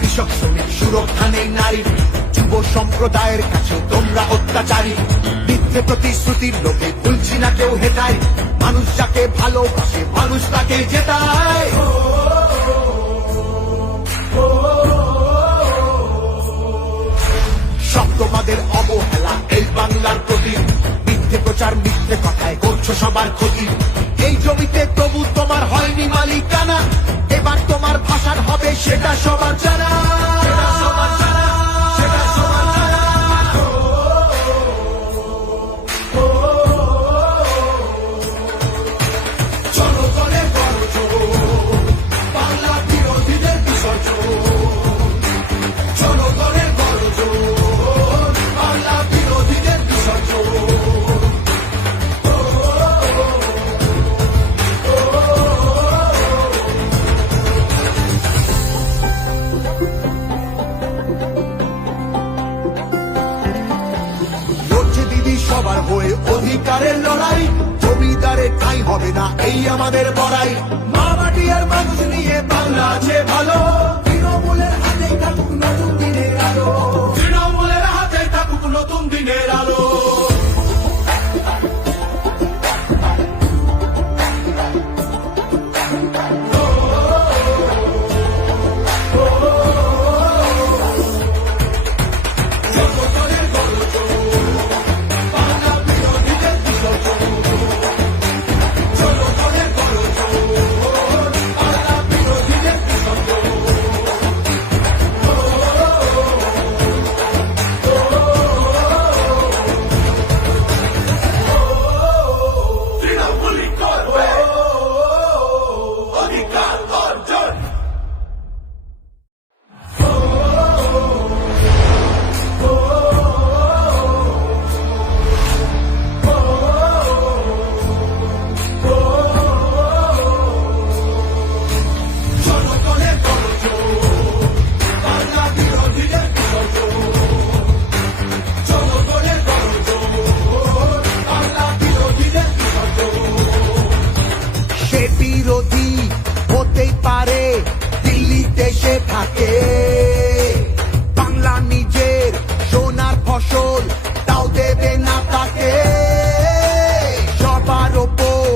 কৃষক শ্রমিক সুরক্ষা নেই নারীর, যুব সম্প্রদায়ের কাছে তোমরা অত্যাচারী। মিথ্যে প্রতিশ্রুতির লোকে ভুলছি না কেউ হেটায়, মানুষ যাকে ভালোবাসে মানুষ তাকে জেতায়। সব তোমাদের অবহেলা এই বাংলার প্রতি, মিথ্যে প্রচার মিথ্যে কথায় করছো সবার ক্ষতি। এই জমিতে তবু তোমার হয়নি মালিকানা, এবার তোমার ভাষার হবে সেটা সবার জানা। জনগণের গর্জন, বাংলা বিরোধীদের বিসর্জন। জনগণের গর্জন, বাংলা বিরোধীদের বিসর্জন। সবার হয়ে অধিকারের লড়াই, জমিদারের ঠাঁই হবে না এই আমাদের বড়াই। মা মাটি আর মানুষ নিয়ে বাংলা আছে ভালো, তৃণমূলের হাতে থাকুক নতুন দিনের আলো। তৃণমূলের হাতে থাকুক নতুন দিনের আলো। বিরোধী হতেই পারে দিল্লিতে সে থাকে, বাংলা নিজের সোনার ফসল তাও দেবে না তাকে। সবার ওপর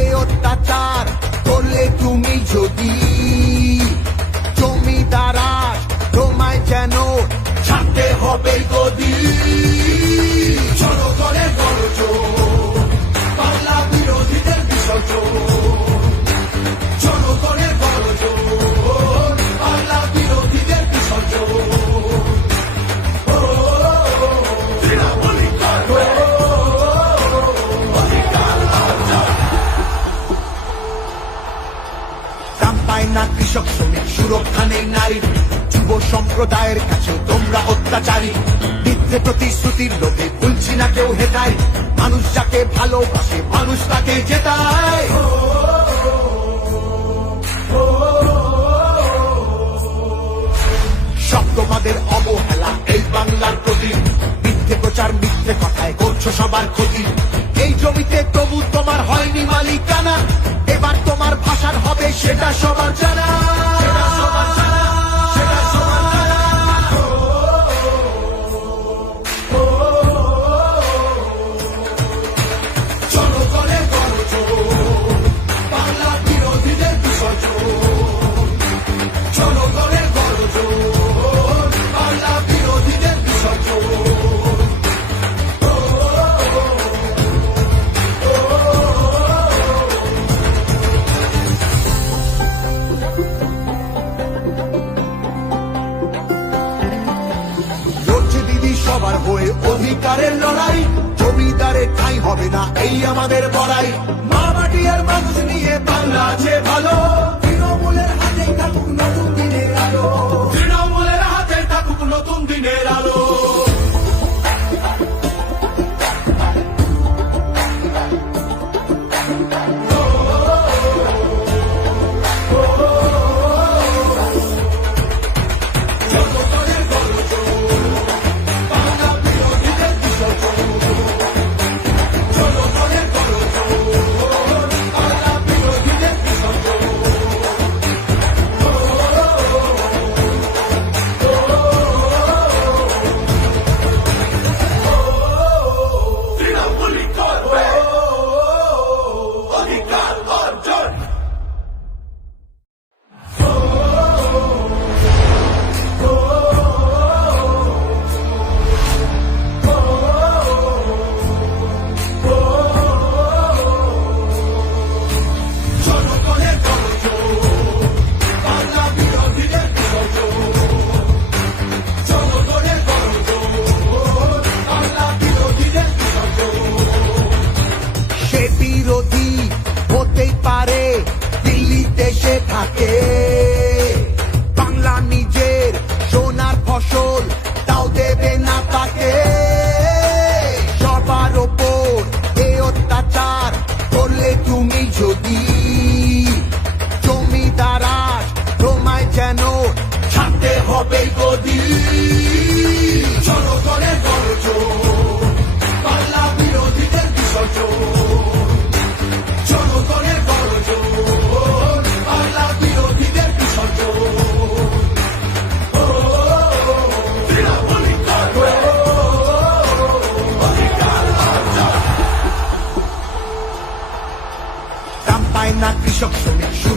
এ অত্যাচার করলে তুমি যদি, জমিদারা তোমায় যেন ছাড়তে হবে গদি। জনগণের গর্জন, বাংলা বিরোধীদের বিসর্জন। জনগণের গর্জন, বাংলা বিরোধীদের বিসর্জন। দাম পায় না কৃষক শ্রমিক সুরক্ষা নেই নারীর, যুব সম্প্রদায়ের কাছে তোমরা অত্যাচারী। মিথ্যে প্রতিশ্রুতির লোভে ভুলছি না কেউ হেটায়, মানুষ যাকে ভালোবাসে মানুষ তাকে জেতায়। সব তোমাদের অবহেলা এই বাংলার প্রতি, মিথ্যে প্রচার মিথ্যে কথায় করছো সবার ক্ষতি। এই জমিতে তবু তোমার হয়নি মালিকানা, এবার তোমার ভাষার হবে সেটা সবার জানা। জনগণের গর্জন, বাংলা বিরোধীদের বিসর্জন। জনগণের গর্জন, বাংলা বিরোধীদের বিসর্জন। লড়ছে দিদি সবার হয়ে অধিকারের লড়াই, জমিদারের ঠাঁই হবে না এই আমাদের বড়াই। মা মাটি আর মানুষ নিয়ে বাংলা আছে ভালো, তৃণমূলের হাতে থাকুক নতুন দিনের আলো। তৃণমূলের হাতে থাকুক নতুন দিনের আলো। জনগণের গর্জন, বাংলা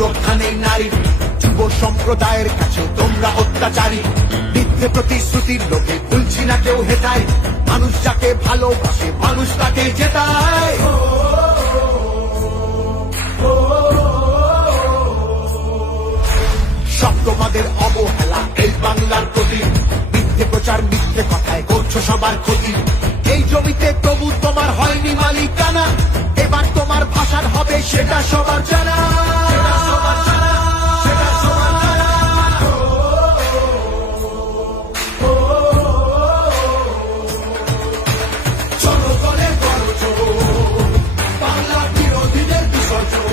সুরক্ষা নেই নারীর, যুব সম্প্রদায়ের কাছে তোমরা অত্যাচারী। মিথ্যে প্রতিশ্রুতির লোকে ভুলছি না কেউ হেটায়, মানুষ যাকে ভালোবাসে মানুষ তাকে জেতায়। সব তোমাদের অবহেলা এই বাংলার প্রতি, মিথ্যে প্রচার মিথ্যে কথায় করছো সবার ক্ষতি। এই জমিতে তবু তোমার হয়নি মালিকানা, এবার তোমার ভাষার হবে সেটা সবার জানা। জনগণের গর্জন, বাংলা বিরোধীদের বিসর্জন।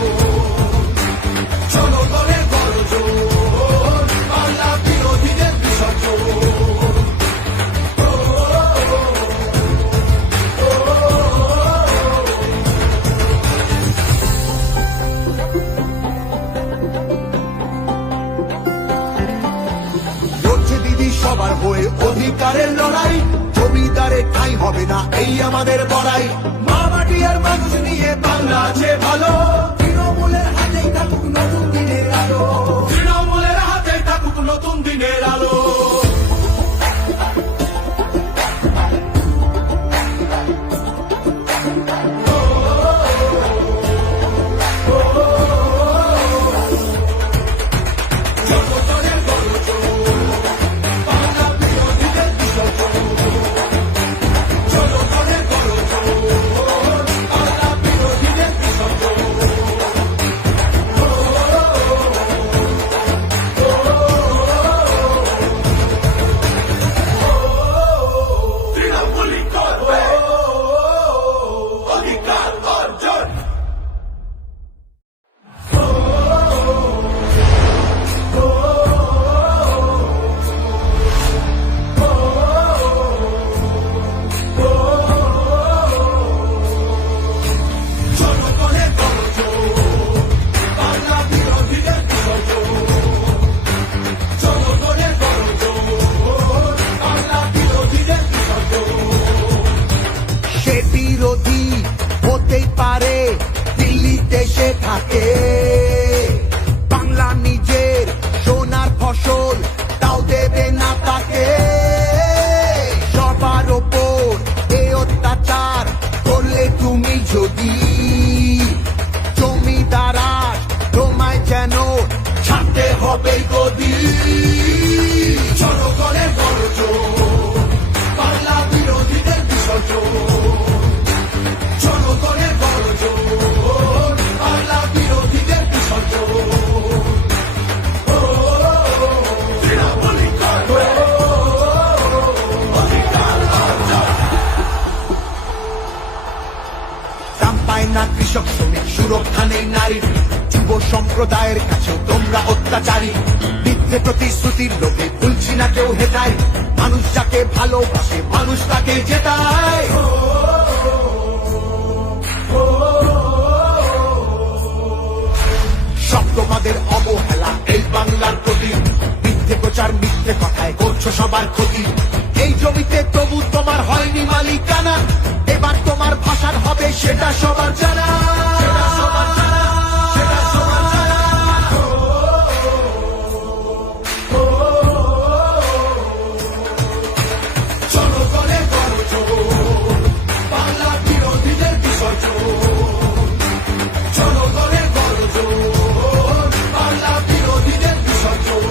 জনগণের গর্জন, বাংলা বিরোধীদের বিসর্জন। লড়ছে দিদি সবার হয়ে অধিকারের লড়াই, জমিদারে ঠাঁই হবে না এই আমাদের বড়াই। মা মাটি আর মানুষ নিয়ে বাংলা আছে ভালো, তৃণমূলের হাতেই থাকুক নতুন দিনের আলো। তৃণমূলের হাতেই থাকুক নতুন দিনের আলো। জনগণের গর্জন, বাংলা বিরোধীদের বিসর্জন। জনগণের গর্জন, বাংলা বিরোধীদের বিসর্জন। তৃণমূলই করবে অধিকার অর্জন। জনগণের গর্জন, বাংলা বিরোধীদের বিসর্জন। জনগণের গর্জন, বাংলা বিরোধীদের বিসর্জন। সে বিরোধী হতেই পারে, দিল্লিতে সে থাকে, বাংলা নিজের সোনার ফসল তাও দেবে না তাকে। সবার ওপর এ অত্যাচার করলে তুমি যদি, জমিদারা তোমায় যেন ছাড়তে হবে গদি। জনগণের গর্জন, বাংলা বিরোধীদের বিসর্জন। জনগণের গর্জন, বাংলা বিরোধীদের বিসর্জন। তৃণমূলই করবে অধিকার অর্জন। দাম পায় না কৃষক শ্রমিক, সুরক্ষা নেই নারীর, যুব সম্প্রদায়ের কাছেও তোমরা অত্যাচারী। মিথ্যে প্রতিশ্রুতির লোকে ভুলছি না কেউ হেটায়, মানুষ যাকে ভালোবাসে মানুষ তাকে জেতায়। সব তোমাদের অবহেলা এই বাংলার প্রতি, মিথ্যে প্রচার মিথ্যে কথায় করছো সবার ক্ষতি। এই জমিতে তবু তোমার হয়নি মালিকানা, এবার তোমার ভাষার হবে সেটা সবার জানা। জনগণের গর্জন, বাংলা বিরোধীদের বিসর্জন। জনগণের গর্জন, বাংলা বিরোধীদের বিসর্জন।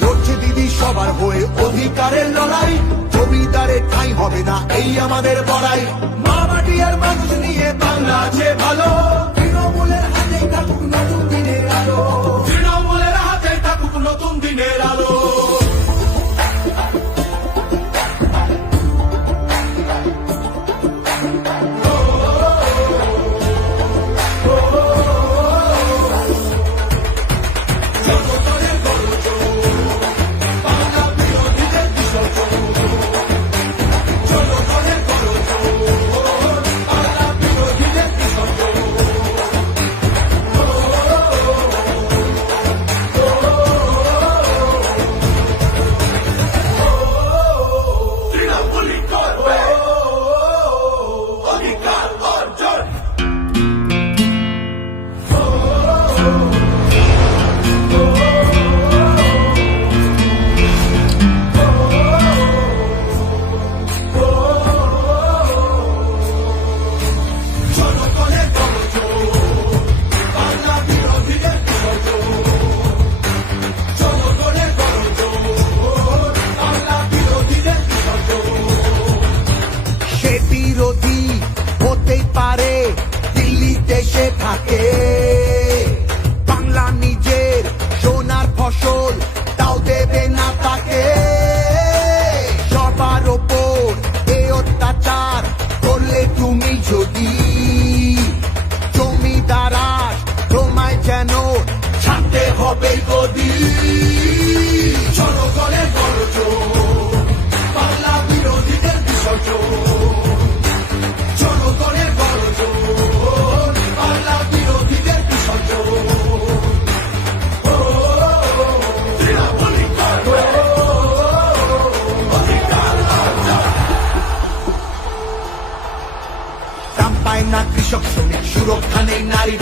লড়ছে দিদি সবার হয়ে অধিকারের লড়াই, জমিদারে ঠাঁই হবে না এই আমাদের বড়াই। মা মাটি আর মানুষ নিয়ে বাংলা আছে ভালো, তৃণমূলের হাতেই থাকুক নতুন দিনের আলো। তৃণমূলের হাতেই থাকুক নতুন দিনের আলো। জনগণের গর্জন, বাংলা বিরোধীদের বিসর্জন। জনগণের গর্জন, বাংলা বিরোধীদের বিসর্জন। দাম পায় না কৃষক শ্রমিক, সুরক্ষা নেই নারী,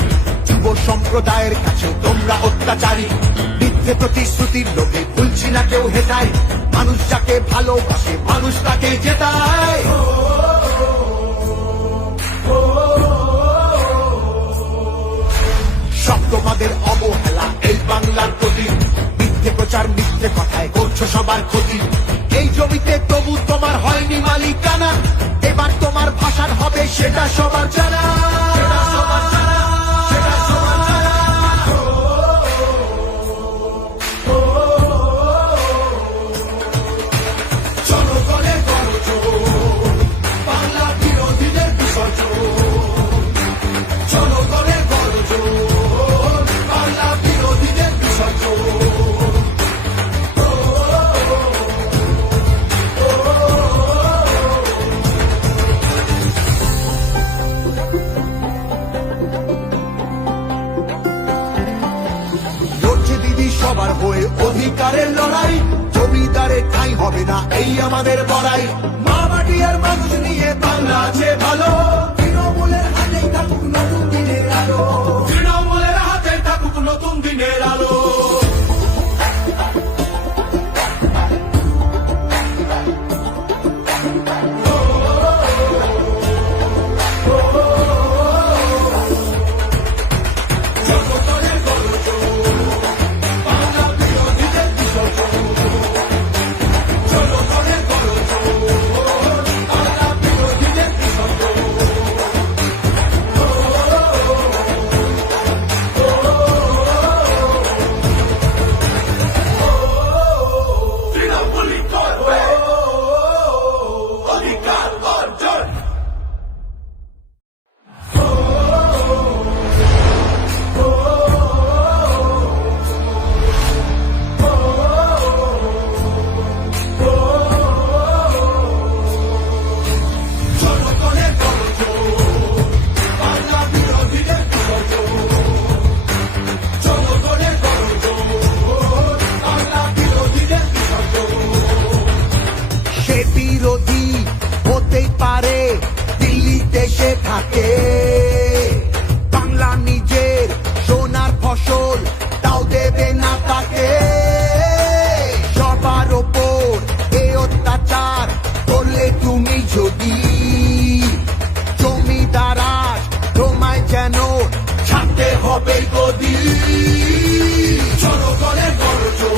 যুব সম্প্রদায়ের কাছে তোমরা অত্যাচারী। মিথ্যে প্রতিশ্রুতির লোভে ভুলছি না কেউ হেটায়, মানুষ যাকে ভালোবাসে মানুষ তাকে জেতায়। সব তোমাদের অবহেলা এই বাংলার প্রতি, মিথ্যে প্রচার মিথ্যে কথায় করছো সবার ক্ষতি। এই জমিতে তবু তোমার হয়নি মালিকানা, এবার তোমার ভাষার হবে সেটা সবার জানা। জনগণের গর্জন, বাংলা বিরোধীদের বিসর্জন। জনগণের গর্জন, বাংলা বিরোধীদের বিসর্জন। লড়ছে দিদি সবার হয়ে অধিকারের লড়াই, জমিদারে ঠাঁই হবে না এই আমাদের বড়াই। মা মাটি আর মানুষ নিয়ে বাংলা আছে ভালো, তৃণমূলের হাতেই থাকুক নতুন দিনের আলো। তৃণমূলের হাতেই থাকুক নতুন দিনের আলো। জনগণের গর্জন, বাংলা বিরোধীদের বিসর্জন। জনগণের গর্জন, বাংলা বিরোধীদের বিসর্জন। তৃণমূলই করবে অধিকার অর্জন। জনগণের গর্জন, বাংলা বিরোধীদের বিসর্জন। জনগণের গর্জন, বাংলা বিরোধীদের বিসর্জন। সে বিরোধী হতেই পারে, দিল্লিতে সে থাকে, বাংলা নিজের সোনার ফসল তাও দেবে না তাকে। সবার ওপর এ অত্যাচার করলে তুমি যদি, জমিদারাজ তোমায় যেন ছাড়তে হবে গদি। জনগণের গর্জন,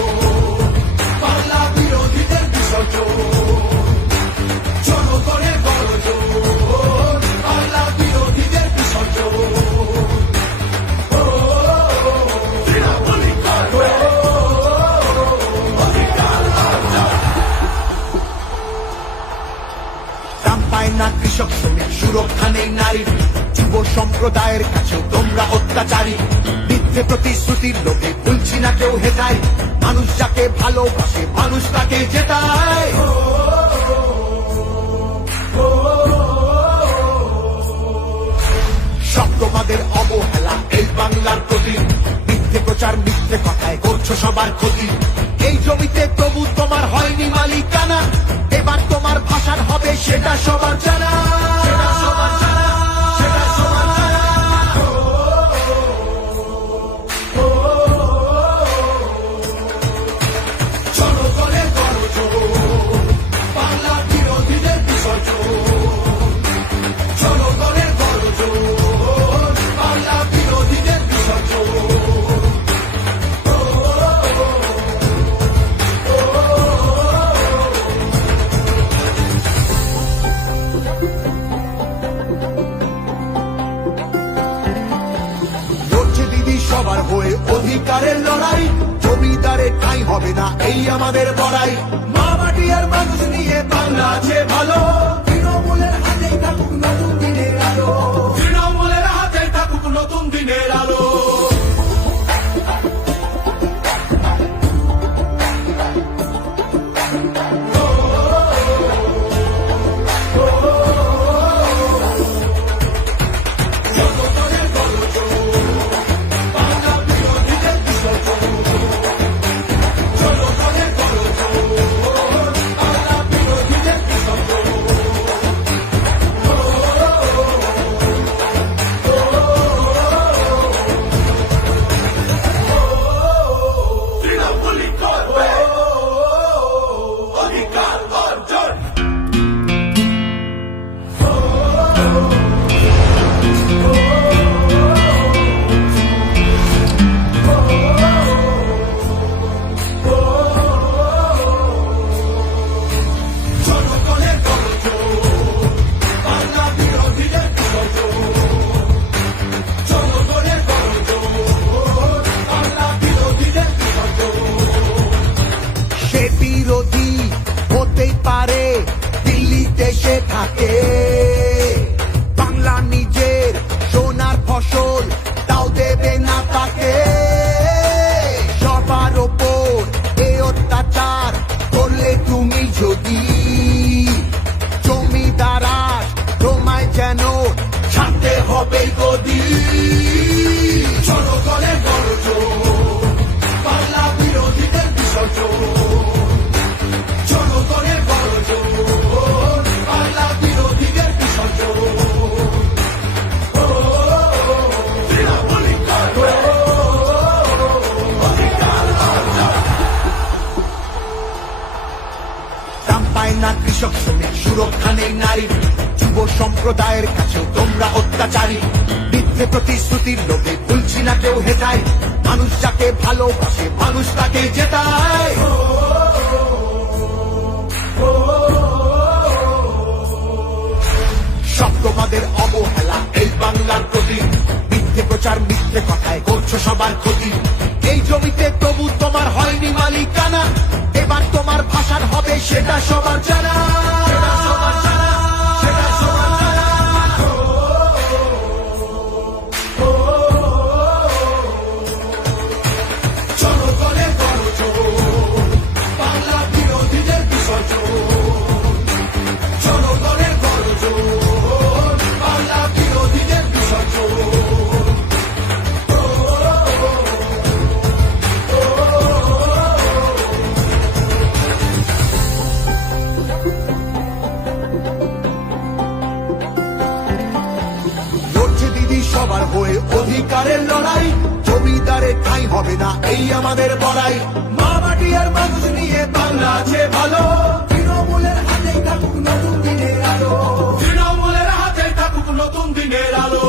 বাংলা বিরোধীদের বিসর্জন। জনগণের গর্জন, বাংলা বিরোধীদের বিসর্জন। তৃণমূলই করবে অধিকার অর্জন। দাম পায় না কৃষক শ্রমিক, সুরক্ষা নেই নারী, যুব সম্প্রদায়ের কাছে তোমরা অত্যাচারী। মিথ্যে প্রতিশ্রুতির লোভে ভুলছি না কেউ হেটায়, মানুষ যাকে ভালোবাসে মানুষ তাকে জেতায়। সব তোমাদের অবহেলা এই বাংলার প্রতি, মিথ্যে প্রচার মিথ্যে কথায় করছো সবার ক্ষতি। এই জমিতে তবু তোমার হয়নি মালিকানা, এবার তোমার ভাষার হবে সেটা সবার জানা। সেটা সবার জানা, সেটা সবার জানা। জনগণের গর্জন, বাংলা বিরোধীদের বিসর্জন। জনগণের গর্জন, বাংলা বিরোধীদের বিসর্জন। লড়ছে দিদি সবার হয়ে অধিকারের লড়াই, জমিদারে ঠাঁই হবে না এই আমাদের বড়াই। মা মাটি আর মানুষ নিয়ে বাংলা আছে ভালো, তৃণমূলের হাতেই থাকুক নতুন দিনের আলো। তৃণমূলের হাতেই থাকুক নতুন দিনের আলো। জনগণের গর্জন, বাংলা বিরোধীদের বিসর্জন। জনগণের গর্জন, বাংলা বিরোধীদের বিসর্জন। জনগণের গণজোর, বাংলা বিরোধীদের বিসর্জন। জনগণের গণজোর, বাংলা বিরোধীদের বিসর্জন। সে বিরোধী হতেই পারে দিল্লিতে সে থাকে, বাংলা নিজের সোনার ফসল তাও দেবে না তাকে। সবার ওপর এ অত্যাচার করলে তুমি যদি জমিদারা তোমায় যেন ছাড়তে হবে গদি। জনগণের গণজোর, বাংলা বিরোধীদের বিসর্জন। জনগণের গণজোর, বাংলা বিরোধীদের বিসর্জন। দাম পায় না কৃষক শ্রমিক, সুরক্ষা নেই নারীর, যুব সম্প্রদায়ের কাছেও তোমরা অত্যাচারী। মিথ্যে প্রতিশ্রুতির লোভে ভুলছি না কেউ হেটায়, মানুষ যাকে ভালোবাসে মানুষ তাকে জেতায়। সব তোমাদের অবহেলা এই বাংলার প্রতি, মিথ্যে প্রচার মিথ্যে কথায় করছো সবার ক্ষতি। এই জমিতে তবু তোমার হয়নি মালিকানা, এবার তোমার ভাষার হবে সেটা সবার জানা। সেটা সবার জানা, সেটা সবার জানা। জনগণের গণজোর, বাংলা বিরোধীদের বিসর্জন। জনগণের গণজোর, বাংলা বিরোধীদের বিসর্জন। লড়ছে দিদি সবার হয়ে অধিকারের লড়াই, জমিদারের ঠাঁই হবে না এই আমাদের বড়াই। মা মাটি আর মানুষ নিয়ে বাংলা আছে ভালো, তৃণমূলের হাতেই থাকুক নতুন দিনের আলো। তৃণমূলের হাতে থাকুক নতুন দিনের আলো।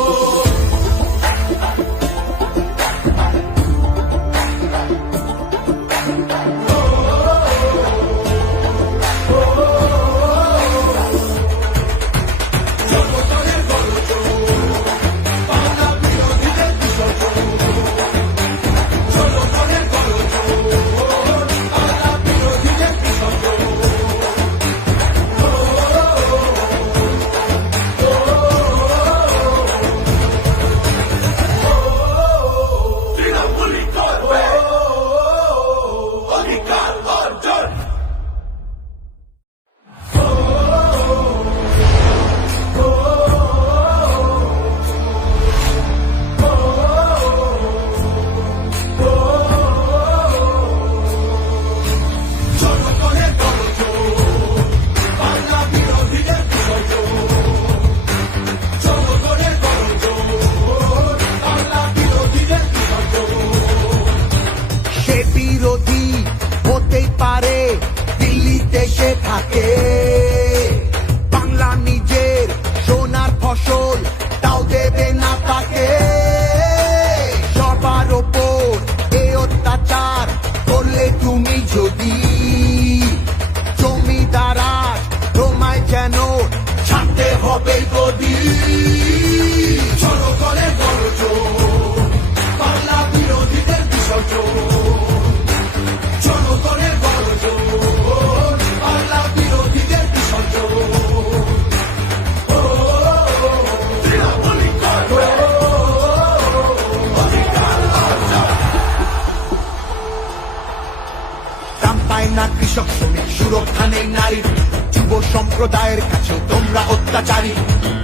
জনগণের গণজোর, বাংলা বিরোধীদের বিসর্জন। জনগণের গণজোর, বাংলা বিরোধীদের বিসর্জন। তৃণমূলই করবে অধিকার অর্জন। জনগণের গণজোর, বাংলা বিরোধীদের বিসর্জন। জনগণের গণজোর, বাংলা বিরোধীদের বিসর্জন। সে বিরোধী হতেই পারে দিল্লিতে সে থাকে, বাংলা নিজের সোনার ফসল তাও দেবে না তাকে। সবার ওপর এ অত্যাচার করলে তুমি যদি জমিদারা তোমায় যেন ছাড়তে হবে গদি। জনগণের গণজোর, বাংলা বিরোধীদের বিসর্জন। জনগণের গণজোর, বাংলা বিরোধীদের বিসর্জন। তৃণমূলই করবে অধিকার অর্জন। দাম পায় না কৃষক শ্রমিক, সুরক্ষা নেই নারীর, যুব সম্প্রদায়ের কাছেও তোমরা অত্যাচারী।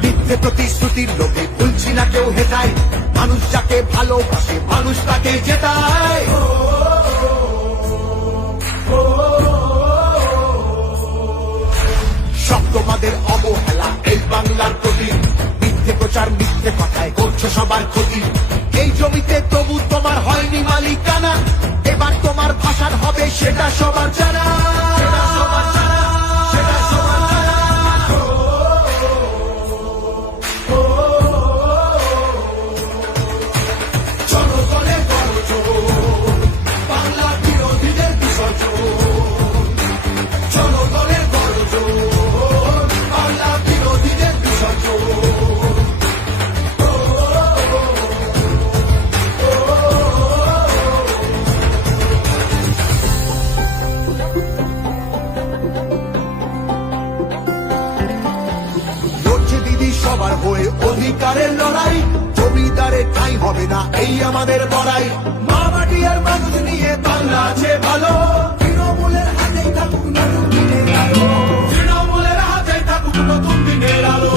মিথ্যে প্রতিশ্রুতির লোভে ভুলছি না কেউ হেটায়, মানুষ যাকে ভালোবাসে মানুষ তাকে জেতায়। সব তোমাদের অবহেলা এই বাংলার প্রতি, মিথ্যে প্রচার মিথ্যে কথায় করছো সবার ক্ষতি। এই জমিতে তবু তোমার হয়নি মালিকানা, এবার তোমার ভাষার হবে সেটা সবার জানা। সেটা সবার জানা, সেটা সবার জানা। সবার হয়ে অধিকারের লড়াই, জমিদারে ঠাঁই হবে না এই আমাদের বড়াই। মা মাটি আর মানুষ নিয়ে বাংলা আছে ভালো, তৃণমূলের হাতেই থাকুক নতুন দিনের আলো, তৃণমূলের হাতেই থাকুক নতুন দিনের আলো।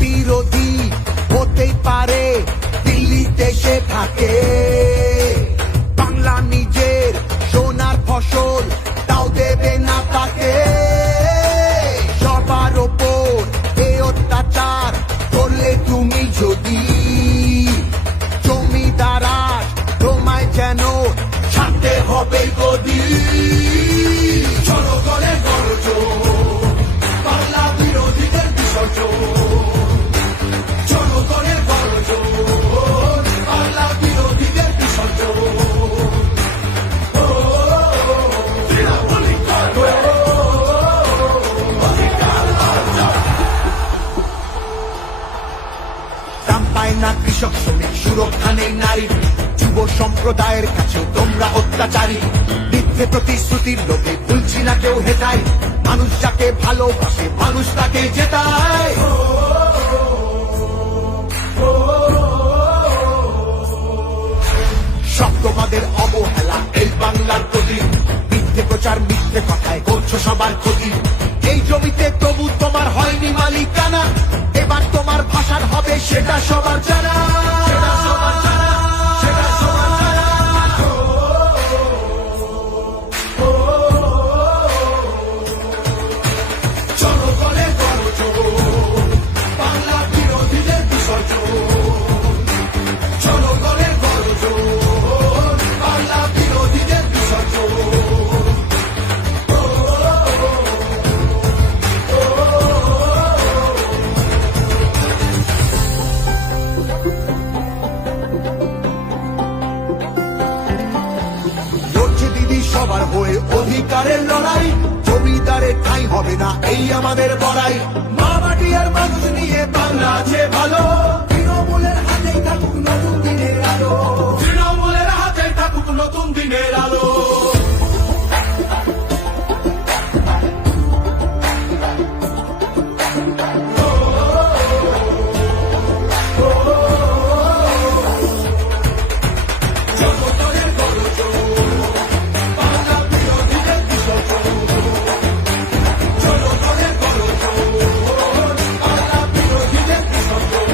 বিরোধী হতেই পারে দিল্লিতে সে থাকে, বাংলা নিজের সোনার ফসল তাও দেবে না তাকে। সবার ওপর এ অত্যাচার করলে তুমি যদি, জমিদারা তোমায় যেন ছাড়তে হবে গদি। জনগণের গর্জন, বাংলা বিরোধীদের বিসর্জন, জনগণের গর্জন, বাংলা বিরোধীদের বিসর্জন। দাম পায় না কৃষক শ্রমিক, সুরক্ষা নেই নারী, যুব সম্প্রদায়ের কাছেও তোমরা অত্যাচারী। মিথ্যে প্রতিশ্রুতির লোভে ভুলছি না কেউ হেতায়, মানুষ যাকে ভালোবাসে মানুষ তাকে জেতায়। সব তোমাদের অবহেলা এই বাংলার প্রতি, মিথ্যে প্রচার মিথ্যে কথায় করছো সবার ক্ষতি। এই জমিতে তবু তোমার হয়নি মালিকানা, এবার তোমার ভাষার হবে সেটা সবার জানা, সেটা সবার জানা, সেটা সবার জানা। জনগণের গর্জন, বাংলা বিরোধীদের বিসর্জন, জনগণের গর্জন, বাংলা বিরোধীদের বিসর্জন। লড়ছে দিদি সবার হয়ে অধিকারের লড়াই, জমিদারে ঠাঁই হবে না এই আমাদের বড়াই। মা মাটি আর মানুষ নিয়ে বাংলা আছে ভালো, তৃণমূলের হাতেই থাকুক নতুন দিনের আলো, তৃণমূলের হাতেই থাকুক নতুন দিনের আলো। জনগণের গর্জন, বাংলা বিরোধীদের বিসর্জন, জনগণের গর্জন, বাংলা বিরোধীদের বিসর্জন।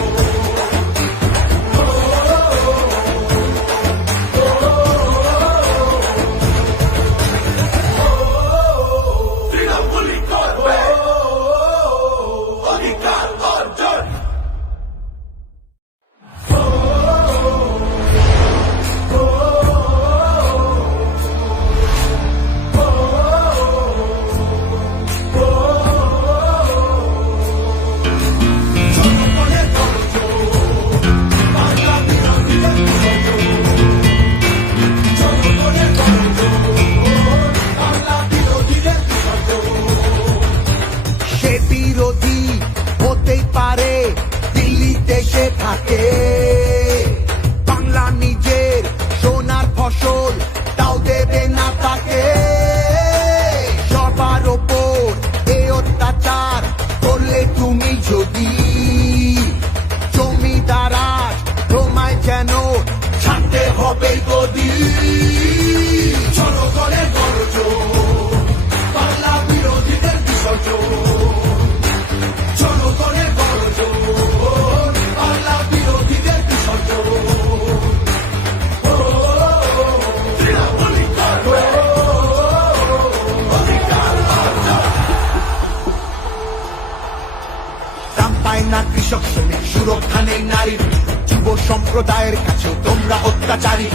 সম্প্রদায়ের কাছেও তোমরা অত্যাচারী।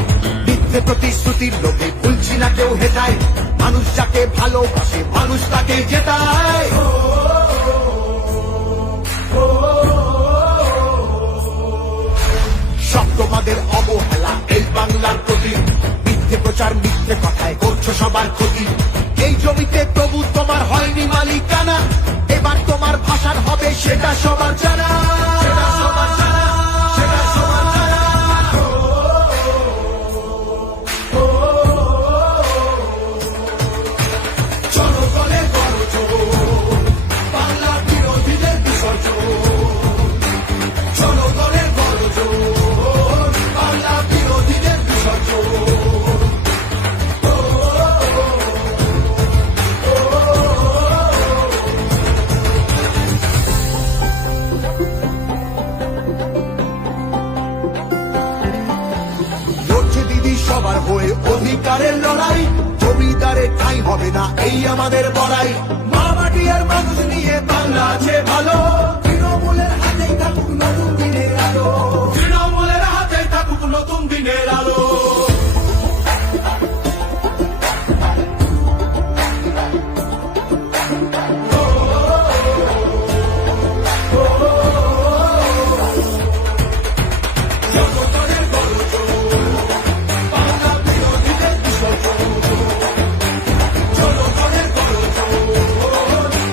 মিথ্যে প্রতিশ্রুতির লোভে ভুলছি না কেউ হেটায়, মানুষ যাকে ভালোবাসে মানুষ তাকে জেতায়। সব তোমাদের অবহেলা এই বাংলার প্রতি, মিথ্যে প্রচার মিথ্যে কথায় করছো সবার ক্ষতি। এই জমিতে তবু তোমার হয়নি মালিকানা, এবার তোমার ভাষার হবে সেটা সবার জানা। জনগণের গর্জন, বাংলা বিরোধীদের বিসর্জন। জনগণের গর্জন, বাংলা বিরোধীদের বিসর্জন। লড়ছে দিদি সবার হয়ে অধিকারের লড়াই, জমিদারে ঠাঁই হবে না এই আমাদের বড়াই। মা মাটি আর মানুষ নিয়ে বাংলা আছে ভালো, তৃণমূলের হাতেই থাকুক নতুন দিনের আলো। তৃণমূলের হাতেই থাকুক নতুন দিনের আলো। জনগণের গর্জন, বাংলা বিরোধীদের বিসর্জন। জনগণের গর্জন,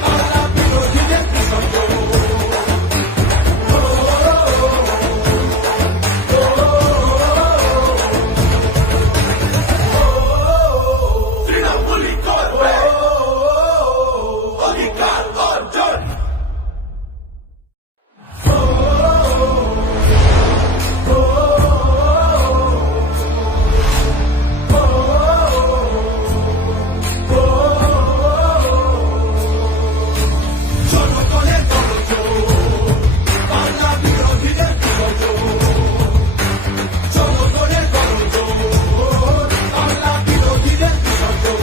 বাংলা বিরোধীদের বিসর্জন। তৃণমূলী করবে অধিকার অর্জন। জনগণের গর্জন, বাংলা বিরোধীদের বিসর্জন। জনগণের গর্জন, বাংলা বিরোধীদের বিসর্জন।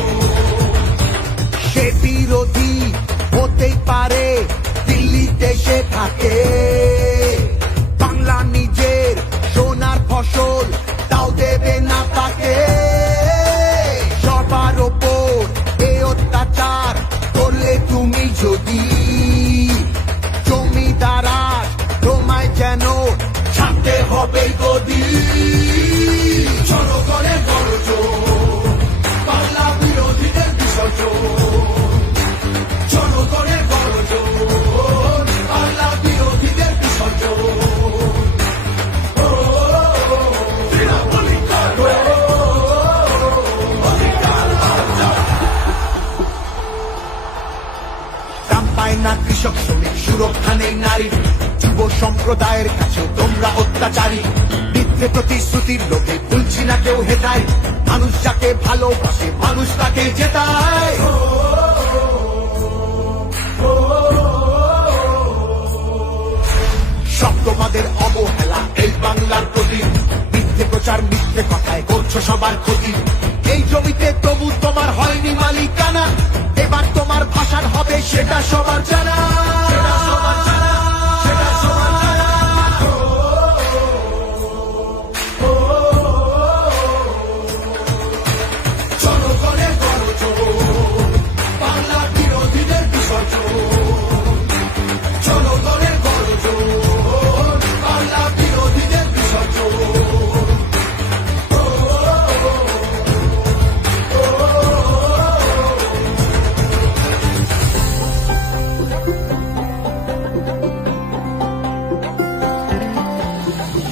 সে বিরোধী হতেই পারে, দিল্লিতে সে থাকে। বাংলা নিজের সোনার ফসল, তাও দেবে না তাকে। সবার ওপর এ অত্যাচার করলে তুমি যদি, জমিদারা তোমায় যেন ছাড়তে হবে গদি। জনগণের গর্জন, বাংলা বিরোধীদের বিসর্জন। জনগণের গর্জন, বাংলা বিরোধীদের বিসর্জন। তৃণমূলী করবে অধিকার অর্জন। দাম পায় না কৃষক শ্রমিক, সুরক্ষা নেই নারী, যুব সম্প্রদায়ের কাছেও তোমরা অত্যাচারী। মিথ্যে প্রতিশ্রুতির লোভে ভুলছি না কেউ হেটায়, মানুষ যাকে ভালোবাসে মানুষ তাকে জেতায়। সব তোমাদের অবহেলা এই বাংলার প্রতি, মিথ্যে প্রচার মিথ্যে কথায় করছো সবার ক্ষতি। এই জমিতে তবু তোমার হয়নি মালিকানা, এবার তোমার ভাষার হবে সেটা সবার জানা। সেটা সবার জানা, সেটা সবার জানা। জনগণের গর্জন, বাংলা বিরোধীদের বিসর্জন। জনগণের গর্জন, বাংলা বিরোধীদের বিসর্জন।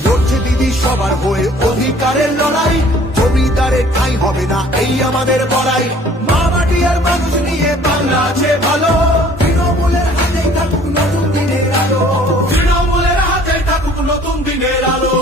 লড়ছে দিদি সবার হয়ে অধিকারের লড়াই, জমিদারে ঠাঁই হবে না এই আমাদের বড়াই। মা মাটি আর মানুষ নিয়ে বাংলা আছে ভালো, তৃণমূলের হাতেই থাকুক নতুন দিনের আলো। তৃণমূলের হাতেই থাকুক নতুন দিনের আলো।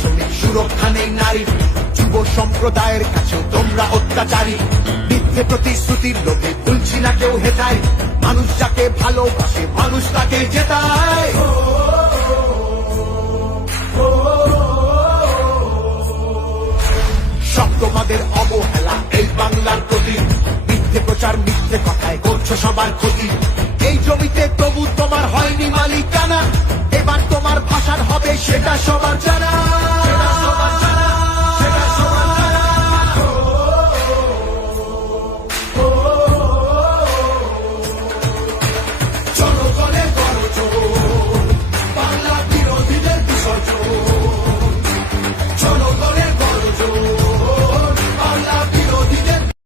শ্রমিক সুরক্ষা নেই নারী, যুব সম্প্রদায়ের কাছেও তোমরা অত্যাচারী। মিথ্যে প্রতিশ্রুতির লোভে ভুলছি না কেউ হেতায়, মানুষ যাকে ভালোবাসে মানুষ তাকে জেতায়। সব তোমাদের অবহেলা এই বাংলার প্রতি, মিথ্যে প্রচার মিথ্যে কথায় করছো সবার ক্ষতি। এই জমিতে তবু তোমার হয়নি মালিকানা, এবার তোমার ভাষার হবে সেটা সবার জানা।